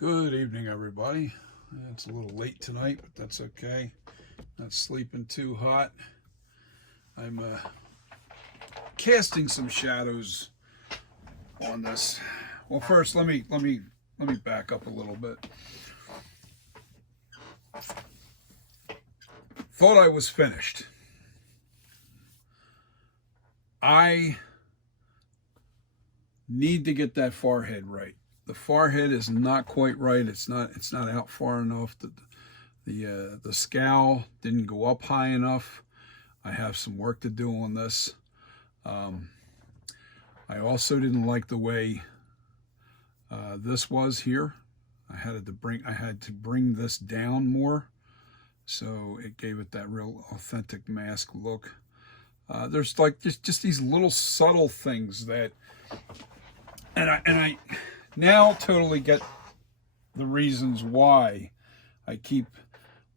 Good evening, everybody. It's a little late tonight, but that's okay. Not sleeping too hot. I'm casting some shadows on this. Well, first, let me back up a little bit. Thought I was finished. I need to get that forehead right. The forehead is not quite right. It's not out far enough. The scowl didn't go up high enough. I have some work to do on this. I also didn't like the way this was here. I had to bring this down more, so it gave it that real authentic mask look. There's like just these little subtle things that, and I now totally get the reasons why I keep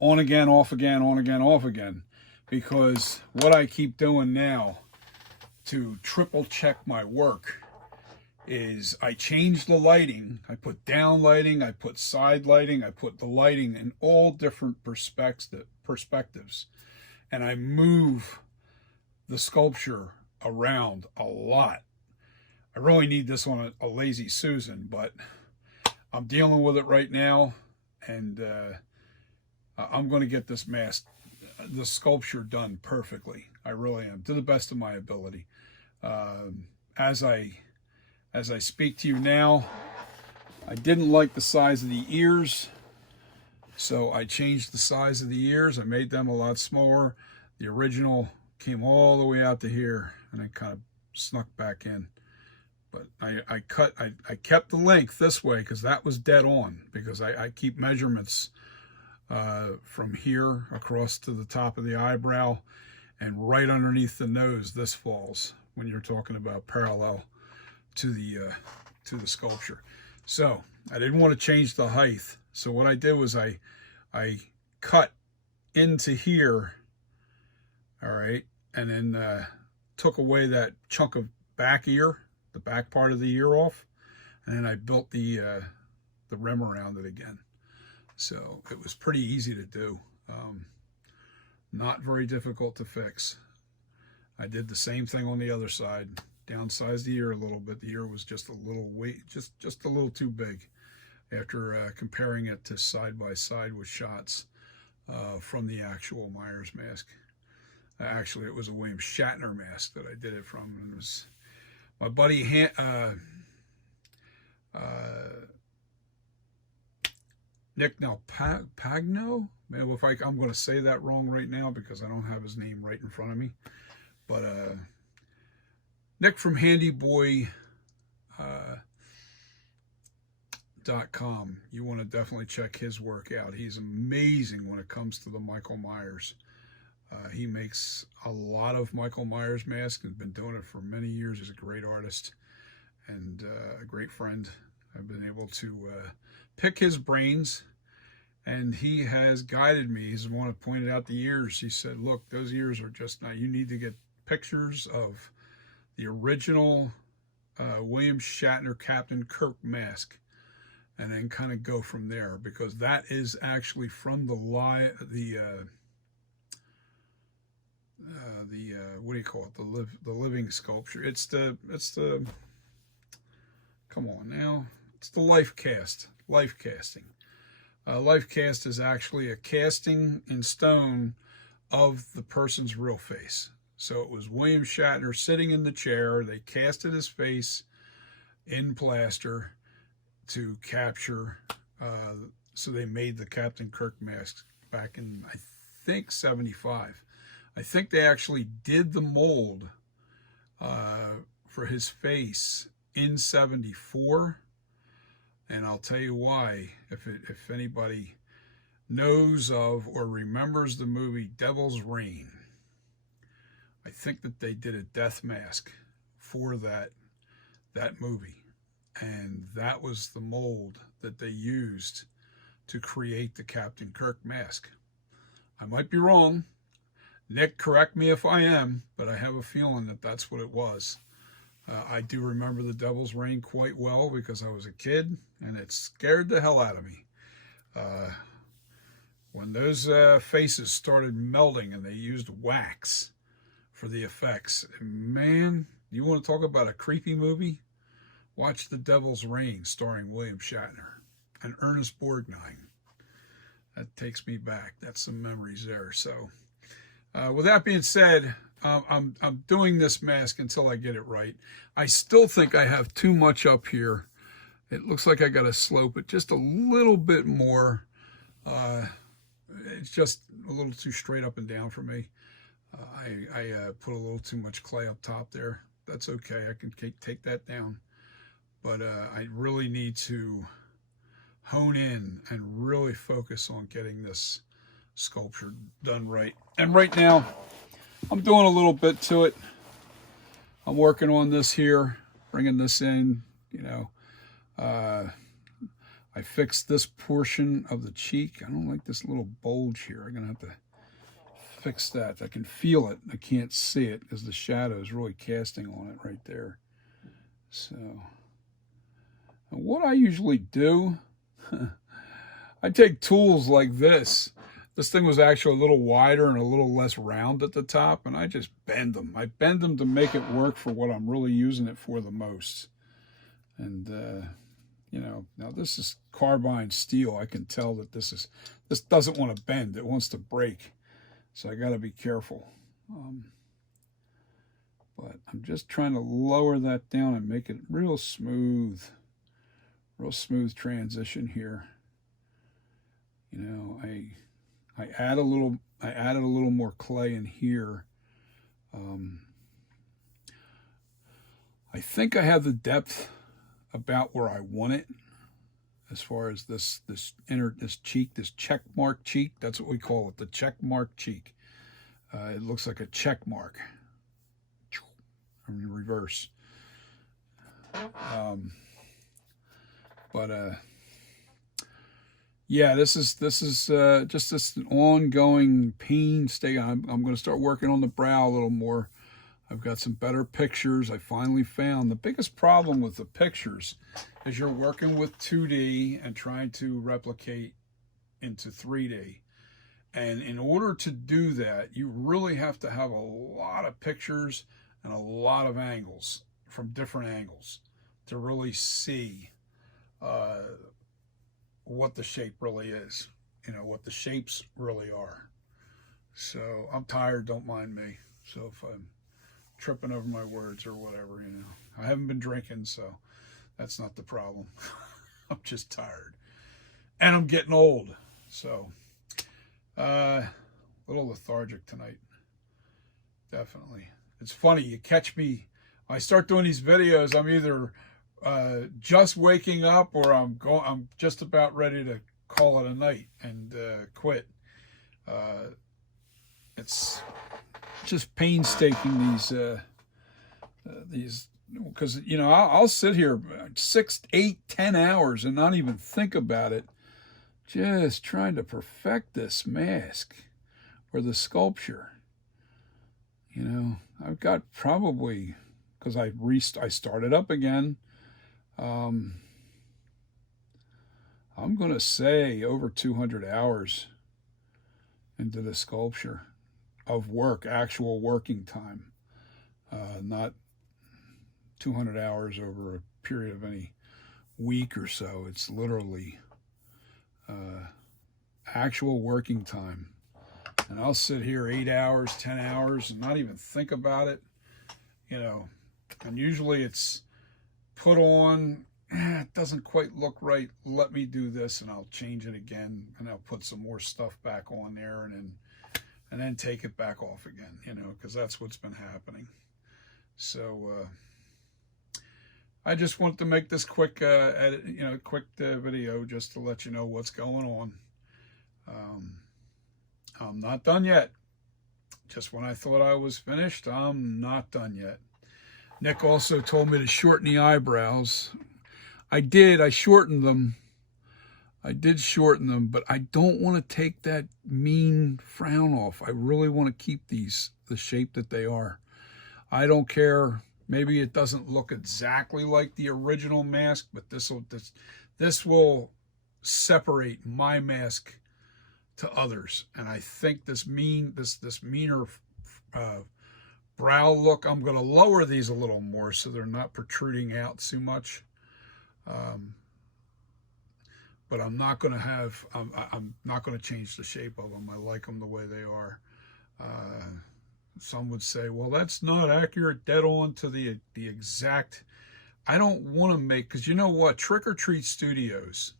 on again, off again, on again, off again. Because what I keep doing now to triple check my work is I change the lighting. I put down lighting, I put side lighting, I put the lighting in all different perspectives. And I move the sculpture around a lot. I really need this on a lazy Susan, but I'm dealing with it right now, and I'm going to get this mask, the sculpture done perfectly. I really am, to the best of my ability. As I speak to you now, I didn't like the size of the ears, so I changed the size of the ears. I made them a lot smaller. The original came all the way out to here, and I kind of snuck back in. But I kept the length this way because that was dead on, because I keep measurements from here across to the top of the eyebrow and right underneath the nose. This falls when you're talking about parallel to the sculpture. So I didn't want to change the height. So what I did was I cut into here, all right, and then took away that chunk of back ear, the back part of the ear off, and then I built the rim around it again. So it was pretty easy to do, not very difficult to fix. I did the same thing on the other side, downsized the ear a little bit. The ear was just a little just a little too big after comparing it to side by side with shots from the actual Myers mask. Actually, it was a William Shatner mask that I did it from, and it was my buddy Nick Pagno. Man, I'm going to say that wrong right now because I don't have his name right in front of me. But Nick from handyboy.com. You want to definitely check his work out. He's amazing when it comes to the Michael Myers. He makes a lot of Michael Myers masks and has been doing it for many years. He's a great artist and a great friend. I've been able to pick his brains, and he has guided me. He's the one that pointed out the ears. He said, look, those ears are just not, you need to get pictures of the original William Shatner Captain Kirk mask and then kind of go from there, because that is actually from the what do you call it? The living sculpture. It's the come on now. It's the life casting. Life cast is actually a casting in stone of the person's real face. So it was William Shatner sitting in the chair. They casted his face in plaster to capture. So they made the Captain Kirk mask back in, I think, '75. I think they actually did the mold for his face in '74, and I'll tell you why. If anybody knows of or remembers the movie Devil's Reign, I think that they did a death mask for that movie, and that was the mold that they used to create the Captain Kirk mask. I might be wrong. Nick, correct me if I am, but I have a feeling that that's what it was. I do remember the Devil's Rain quite well because I was a kid and it scared the hell out of me. When those faces started melting and they used wax for the effects, man, you want to talk about a creepy movie? Watch The Devil's Rain starring William Shatner and Ernest Borgnine. That takes me back. That's some memories there. So with that being said, I'm doing this mask until I get it right. I still think I have too much up here. It looks like I got to slope it just a little bit more. It's just a little too straight up and down for me. I put a little too much clay up top there. That's okay. I can take that down. But I really need to hone in and really focus on getting this sculpture done right. And right now, I'm doing a little bit to it. I'm working on this here, bringing this in, you know. I fixed this portion of the cheek. I don't like this little bulge here. I'm going to have to fix that. I can feel it. I can't see it because the shadow is really casting on it right there. So, and what I usually do, I take tools like this. This thing was actually a little wider and a little less round at the top, and I just bend them. I bend them to make it work for what I'm really using it for the most. And, you know, now this is carbide steel. I can tell that this doesn't want to bend. It wants to break. So I got to be careful. But I'm just trying to lower that down and make it real smooth transition here. You know, I added a little more clay in here. I think I have the depth about where I want it as far as this cheek, this check mark cheek. That's what we call it, the check mark cheek. It looks like a check mark. I'm in reverse. Yeah, this is just this ongoing painstaking. I'm going to start working on the brow a little more. I've got some better pictures. I finally found the biggest problem with the pictures is you're working with 2D and trying to replicate into 3D. And in order to do that, you really have to have a lot of pictures and a lot of angles from different angles to really see what the shape really is, you know, what the shapes really are. So I'm tired, don't mind me. So if I'm tripping over my words or whatever, you know, I haven't been drinking, so that's not the problem. I'm just tired. And I'm getting old. So a little lethargic tonight. Definitely. It's funny, you catch me, I start doing these videos, I'm either just waking up or I'm just about ready to call it a night and quit. It's just painstaking these because, you know, I'll sit here 6, 8, 10 hours and not even think about it, just trying to perfect this mask or the sculpture. You know, I've got probably, because I started up again, I'm going to say over 200 hours into the sculpture of work, actual working time, not 200 hours over a period of any week or so. It's literally actual working time. And I'll sit here 8 hours, 10 hours and not even think about it, you know. And usually it's put on, it doesn't quite look right, let me do this, and I'll change it again, and I'll put some more stuff back on there, and then take it back off again, you know, because that's what's been happening. So I just want to make this quick edit, you know, quick video just to let you know what's going on. I'm not done yet. Just when I thought I was finished, I'm not done yet. Nick also told me to shorten the eyebrows. I did. I shortened them. I did shorten them, but I don't want to take that mean frown off. I really want to keep these the shape that they are. I don't care Maybe it doesn't look exactly like the original mask, but this will separate my mask to others. And I think this meaner uh, brow look, I'm going to lower these a little more so they're not protruding out too much. Um, but I'm not going to have, I'm not going to change the shape of them. I like them the way they are. Some would say, well, that's not accurate, dead on to the exact. I don't want to make, because you know what? Trick or Treat Studios,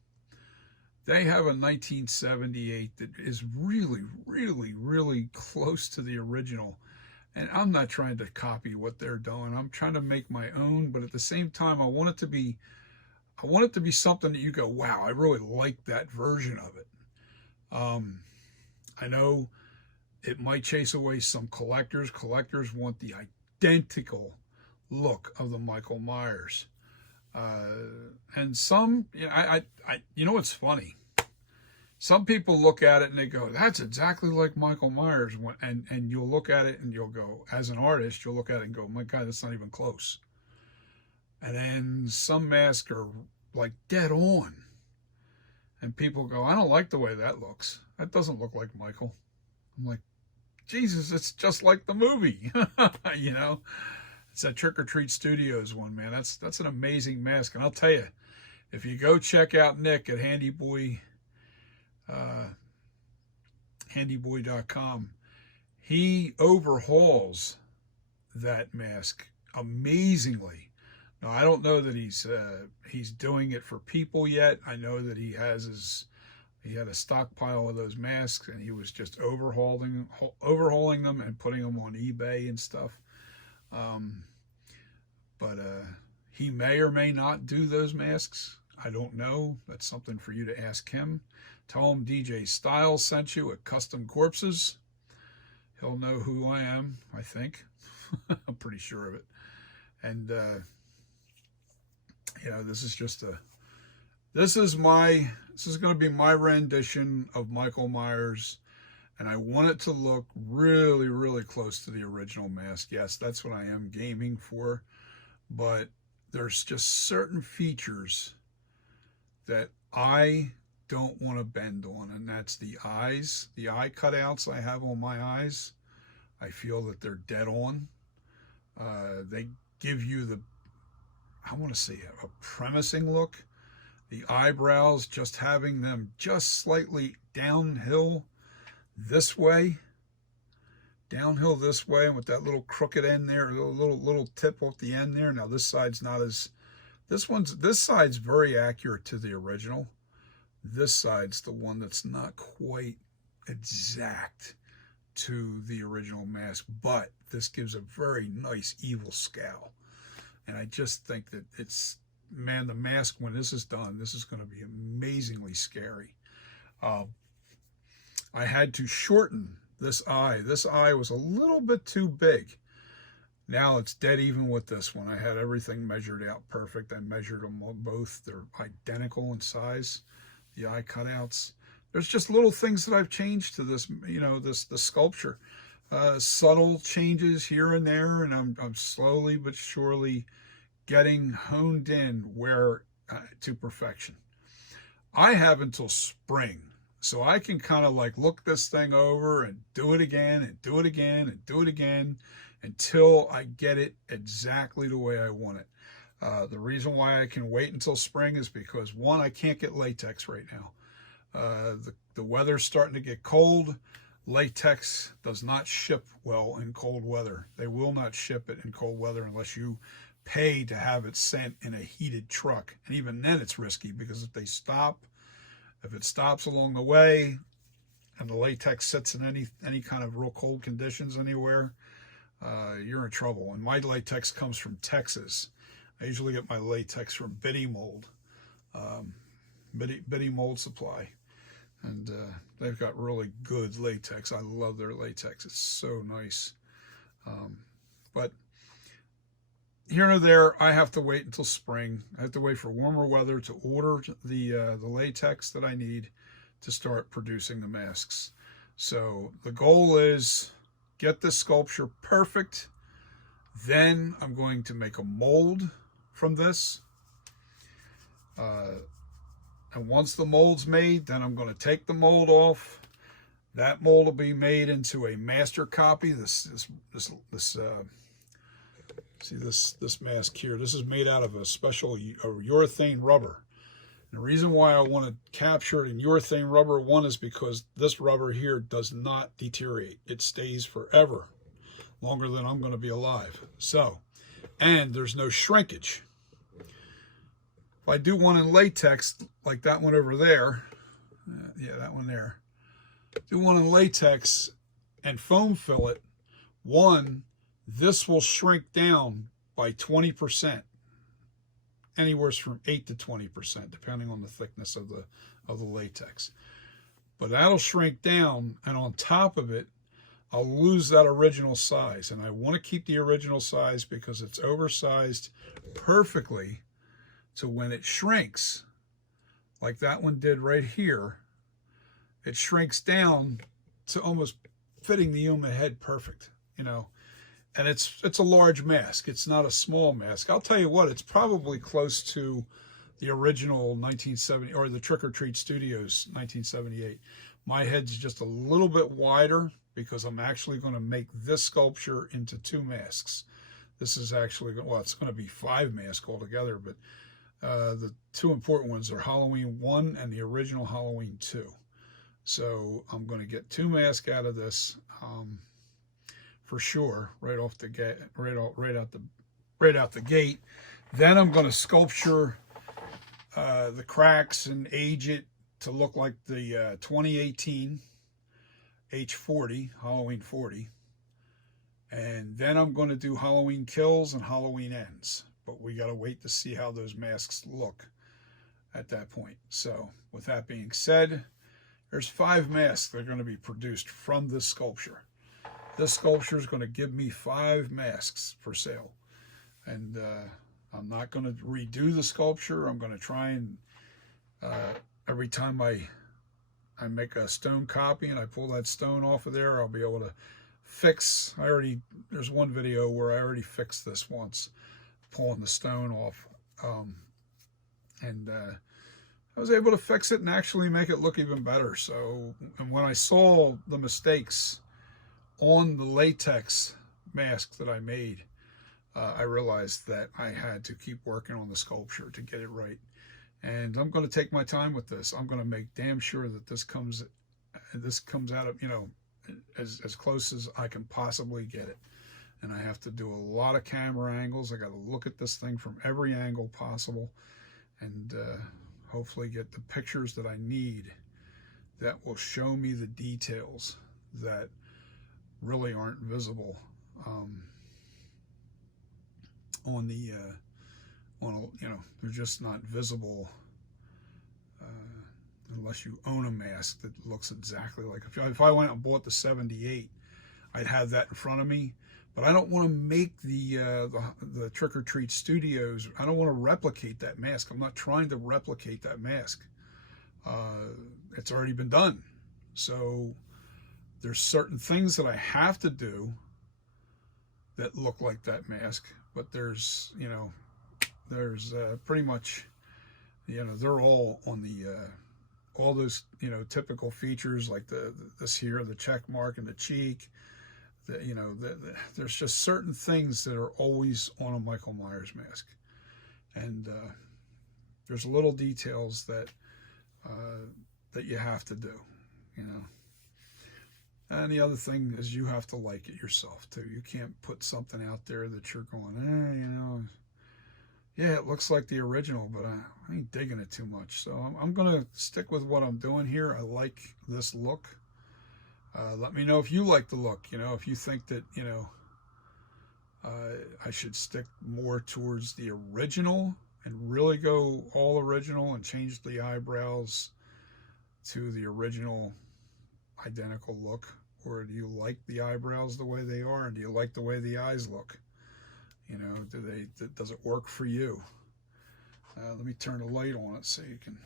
they have a 1978 that is really, really, really close to the original. And I'm not trying to copy what they're doing. I'm trying to make my own, but at the same time, I want it to be something that you go, wow, I really like that version of it. I know it might chase away some collectors. Collectors want the identical look of the Michael Myers. And some, you know what's funny? Some people look at it and they go, that's exactly like Michael Myers. And you'll look at it and you'll go, as an artist, you'll look at it and go, my God, that's not even close. And then some masks are like dead on. And people go, I don't like the way that looks. That doesn't look like Michael. I'm like, Jesus, it's just like the movie. You know? It's that Trick or Treat Studios one, man. That's an amazing mask. And I'll tell you, if you go check out Nick at handyboy.com, he overhauls that mask amazingly. Now, I don't know that he's doing it for people yet. I know that he had a stockpile of those masks, and he was just overhauling them and putting them on eBay and stuff. But he may or may not do those masks. I don't know. That's something for you to ask him. Tell him DJ Styles sent you at Custom Corpses. He'll know who I am, I think. I'm pretty sure of it. And, this is just this is going to be my rendition of Michael Myers. And I want it to look really, really close to the original mask. Yes, that's what I am gaming for. But there's just certain features that I don't want to bend on. And that's the eyes. The eye cutouts I have on my eyes, I feel that they're dead on. They give you I want to say a premising look. The eyebrows, just having them just slightly downhill this way, and with that little crooked end there, a little tip at the end there. Now this side's not as, this side's very accurate to the original. This side's the one that's not quite exact to the original mask, but this gives a very nice evil scowl. And I just think that man, the mask, when this is done, this is going to be amazingly scary. I had to shorten this eye. This eye was a little bit too big. Now it's dead even with this one. I had everything measured out perfect. I measured them both. They're identical in size, the eye cutouts. There's just little things that I've changed to this, the sculpture. Subtle changes here and there, and I'm slowly but surely getting honed in to perfection. I have until spring, so I can kind of like look this thing over and do it again and do it again and do it again until I get it exactly the way I want it. The reason why I can wait until spring is because, one, I can't get latex right now. The weather's starting to get cold. Latex does not ship well in cold weather. They will not ship it in cold weather unless you pay to have it sent in a heated truck. And even then it's risky, because if it stops along the way and the latex sits in any kind of real cold conditions anywhere, you're in trouble. And my latex comes from Texas. I usually get my latex from Biddy Mold, Biddy Mold Supply. And they've got really good latex. I love their latex. It's so nice. But here and there, I have to wait until spring. I have to wait for warmer weather to order the latex that I need to start producing the masks. So the goal is get this sculpture perfect Then I'm going to make a mold from this. And once the mold's made, then I'm going to take the mold off. That mold will be made into a master copy. See this mask here. This is made out of a special urethane rubber. And the reason why I want to capture it in urethane rubber, one, is because this rubber here does not deteriorate. It stays forever, longer than I'm going to be alive. So, and there's no shrinkage. If I do one in latex, like that one over there, yeah, that one there, do one in latex and foam fill it, one, this will shrink down by 20%, anywhere from 8 to 20%, depending on the thickness of the latex. But that'll shrink down, and on top of it, I'll lose that original size. And I want to keep the original size because it's oversized perfectly to when it shrinks, like that one did right here, it shrinks down to almost fitting the human head perfect, you know. And it's a large mask. It's not a small mask. I'll tell you what, it's probably close to the original 1970, or the Trick or Treat Studios 1978. My head's just a little bit wider because I'm actually going to make this sculpture into 2 masks. This is actually, well, it's going to be 5 masks altogether, but the 2 important ones are Halloween 1 and the original Halloween 2. So I'm going to get 2 masks out of this for sure, right off the gate, right out the gate. Then I'm going to sculpture the cracks and age it to look like the 2018 H40 Halloween 40. And then I'm going to do Halloween Kills and Halloween Ends. But we got to wait to see how those masks look at that point. So with that being said, there's 5 masks that are going to be produced from this sculpture. This sculpture is going to give me 5 masks for sale. And I'm not going to redo the sculpture. I'm going to try and every time I make a stone copy and I pull that stone off of there, I'll be able to fix. There's one video where I already fixed this once, pulling the stone off, and I was able to fix it and actually make it look even better. So, and when I saw the mistakes on the latex mask that I made, I realized that I had to keep working on the sculpture to get it right. And I'm going to take my time with this. I'm going to make damn sure that this comes out of, you know, as close as I can possibly get it. And I have to do a lot of camera angles. I got to look at this thing from every angle possible, and hopefully get the pictures that I need that will show me the details that really aren't visible on the you know, they're just not visible unless you own a mask that looks exactly like, if I went and bought the 78, I'd have that in front of me. But I don't want to make the Trick or Treat Studios. I don't want to replicate that mask. I'm not trying to replicate that mask. It's already been done. So there's certain things that I have to do that look like that mask. But there's, you know, there's pretty much, you know, they're all on the all those, you know, typical features like this here, the check mark in the cheek. You know, there's just certain things that are always on a Michael Myers mask, and there's little details that that you have to do, you know. And the other thing is you have to like it yourself too. You can't put something out there that you're going, you know, yeah, it looks like the original, but I ain't digging it too much. So I'm gonna stick with what I'm doing here. I like this look. Let me know if you like the look, you know, if you think that, you know, I should stick more towards the original and really go all original and change the eyebrows to the original identical look, or do you like the eyebrows the way they are, and do you like the way the eyes look? You know, does it work for you? Let me turn the light on it so you can.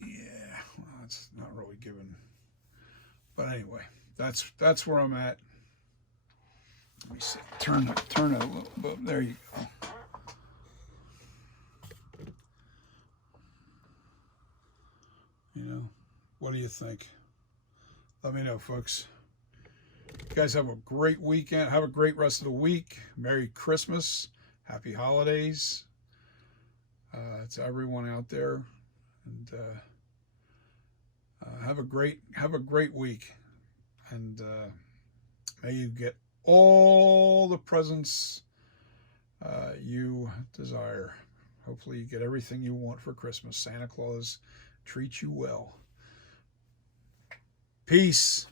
Yeah, well, it's not really given, but anyway, that's where I'm at. Let me see. Turn it a little bit. There you go. You know, what do you think? Let me know, folks. You guys have a great weekend. Have a great rest of the week. Merry Christmas. Happy holidays. To everyone out there, and have a great week, and may you get all the presents you desire. Hopefully you get everything you want for Christmas. Santa Claus treats you well. Peace.